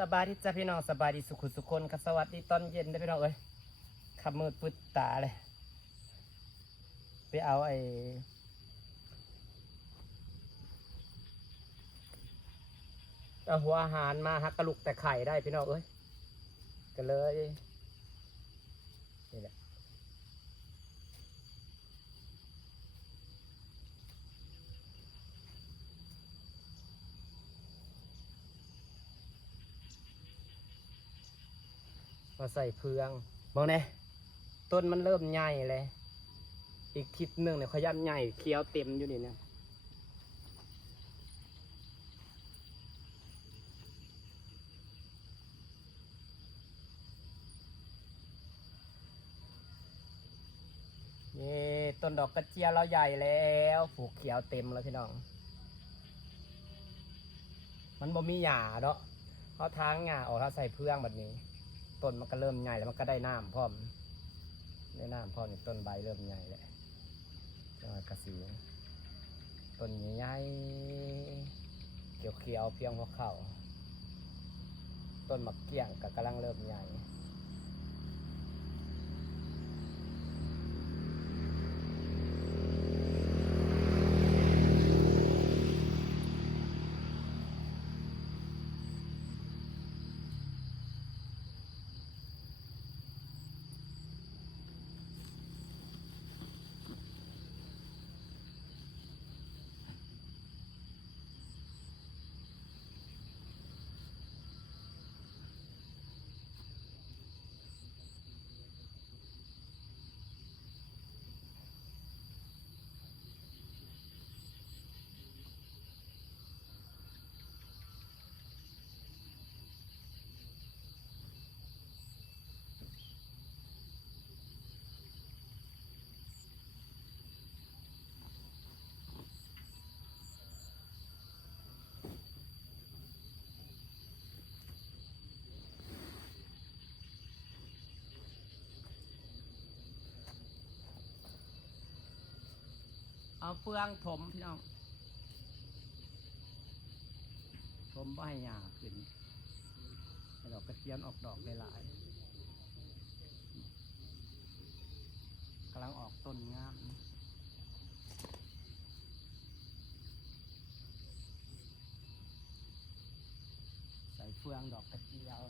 สบายดีจ้าพี่น้องสบายดีสุขุสุคนครับสวัสดีตอนเย็นได้พี่น้องเอ้ยขับมืดปืดตาเลยไปเอาหัวอาหารมาฮักกระลุกแต่ไข่ได้พี่น้องเอ้ยก็เลยนี่แหละมาใส่เพืองมองเนี่ยต้นมันเริ่มใหญ่เลยอีกทิศหนึ่งเนี่ยขยันใหญ่เคี้ยวเต็มอยู่นี่เนี่ยนี่ต้นดอกกระเจียวเราใหญ่แล้วผูกเขียวเต็มแล้วพี่น้องมันบ่มีหญ้าเนาะเขาทางหญ้าออกเขาใส่เพืองแบบนี้ต้นมันก็เริ่มใหญ่แล้วมันก็ได้น้ำพร้อมได้น้ำพร้อมนี่ต้นใบเริ่มใหญ่แล้วจังหวะกระสีต้นใหญ่เขียวเพียงหัวเข่าต้นมะเกี้ยงก็กำลังเริ่มใหญ่เอาเฟืองถมพี่น้องถมบ่ให้หญ้าขึ้นให้ดอกกระเจียวออกดอกได้หลายกำลังออกต้นงามใส่เฟืองดอกกระเจียว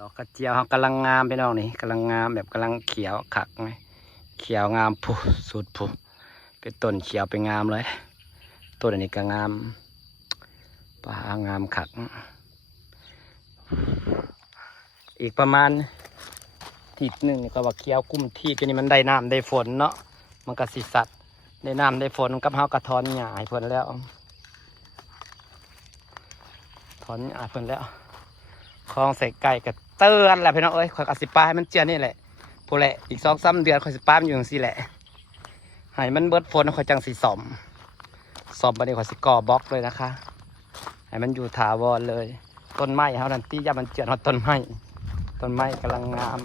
ดอกกระเจียวกำลังงามพี่น้องนี่กำลังงามแบบกำลังเขียวขักไหมเขียวงามผู้สุดผู้เป็นต้นเขียวเป็นงามเลยต้นอันนี้ก็งามป่างามขักอีกประมาณทิศหนึ่งก็ว่าเขียวกุ้มที่ก็นี่มันได้น้ำได้ฝนเนาะมันก็สิสัตว์ได้น้ำได้ฝนกับเฮากระถอนหญ้าให้เพิ่นแล้วถอนหญ้าเพิ่นแล้วคลองใส่ไก่กับเตือนแหละพี่น้องเอ้ยคอยกสิป้าให้มันเจียนี่แหละผู้แหละอีก2-3 เดือนคอยสิป้ามันอยู่อย่างสี่แหละให้มันเบิดฝนคอยจังสีสอมบันนี้คอยสิก่อบล็อกเลยนะคะให้มันอยู่ถาวรเลยต้นไม้เฮาดันตี้ยามันเจียนเอาต้นไม้กำลังงาม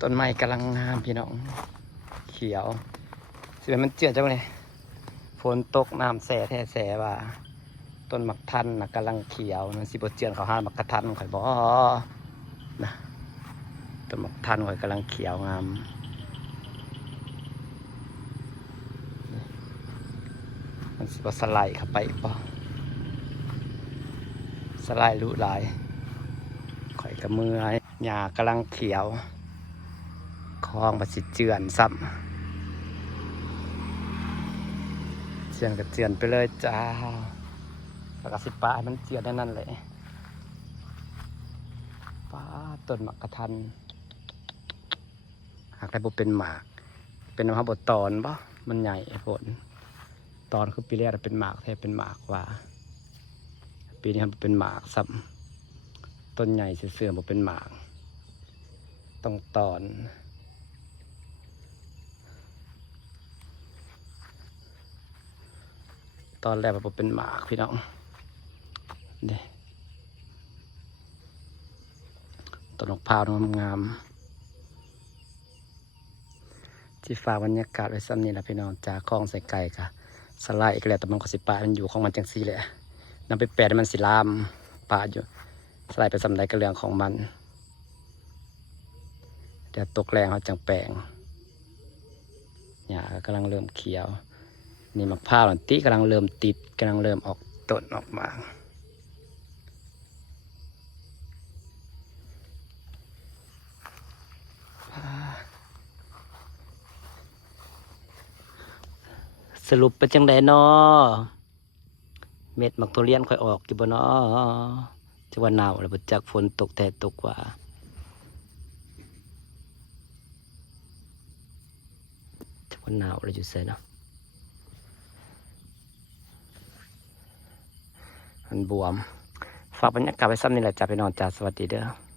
ต้นไม้กำลังงามพี่น้องเขียวสิมันเจียนจังเลยฝนตกน้ำแสแท้แสว่า ต้นมักทันนะกำลังเขียวนะสิบเจียนเขาหามักกะทันข่อยบ่นะต้นมักทันข่อยกำลังเขียวงามมันสิบสไลด์เข้าไปป่ะสไลด์ลุลายข่อยกับมือหญ้ากำลังเขียวคลองบัสิเจือนซ้ำเจือนกับเจือนไปเลยจ้าแล้วก็สิปลาให้มันเจือนนั่นเลยป้าต้นหมากกระทันหากได้บุเป็นหมากเป็นมหาบทตอนป่ะมันใหญ่ฝนตอนคือปีแรกเป็นหมากแทบเป็นหมากว่าปีนี้มันเป็นหมากซ้ำต้นใหญ่เสื่อมๆเป็นหมากต้องตอนแรกมันเป็นหมากพี่น้องนี่ต้นมะพร้าวงามที่ฟ้าบรรยากาศไว้ซ้ำนี่แหละพี่น้องจากคลองใส่ไก่ค่ะสไลด์อีกแล้วแต่มันก็สิปลามันอยู่ของมันจังซี่แหละนำไปแปรมันสิลามปลาอยู่สไลด์ไปสำไรกระเรื่องของมันเดี๋ยวตกแรงเขาจังแปลงหญ้ากำลังเริ่มเขียวนี่มะพร้าวหลังตีกำลังเริ่มติดกำลังเริ่มออกต้นออกมาสรุปเป็นจังไดเนาะเม็ดมักทุเรียนค่อยออกอยู่บ่เนาะจะว่าหนาวแล้วบ่จักฝนตกแต่ตกว่าจะว่าหนาวแล้วอยู่ไสเนาะมันบวมฝากบรรยากาศไว้ซ้ำนี่แหละจ้าพี่น้องจ้าสวัสดีเด้อ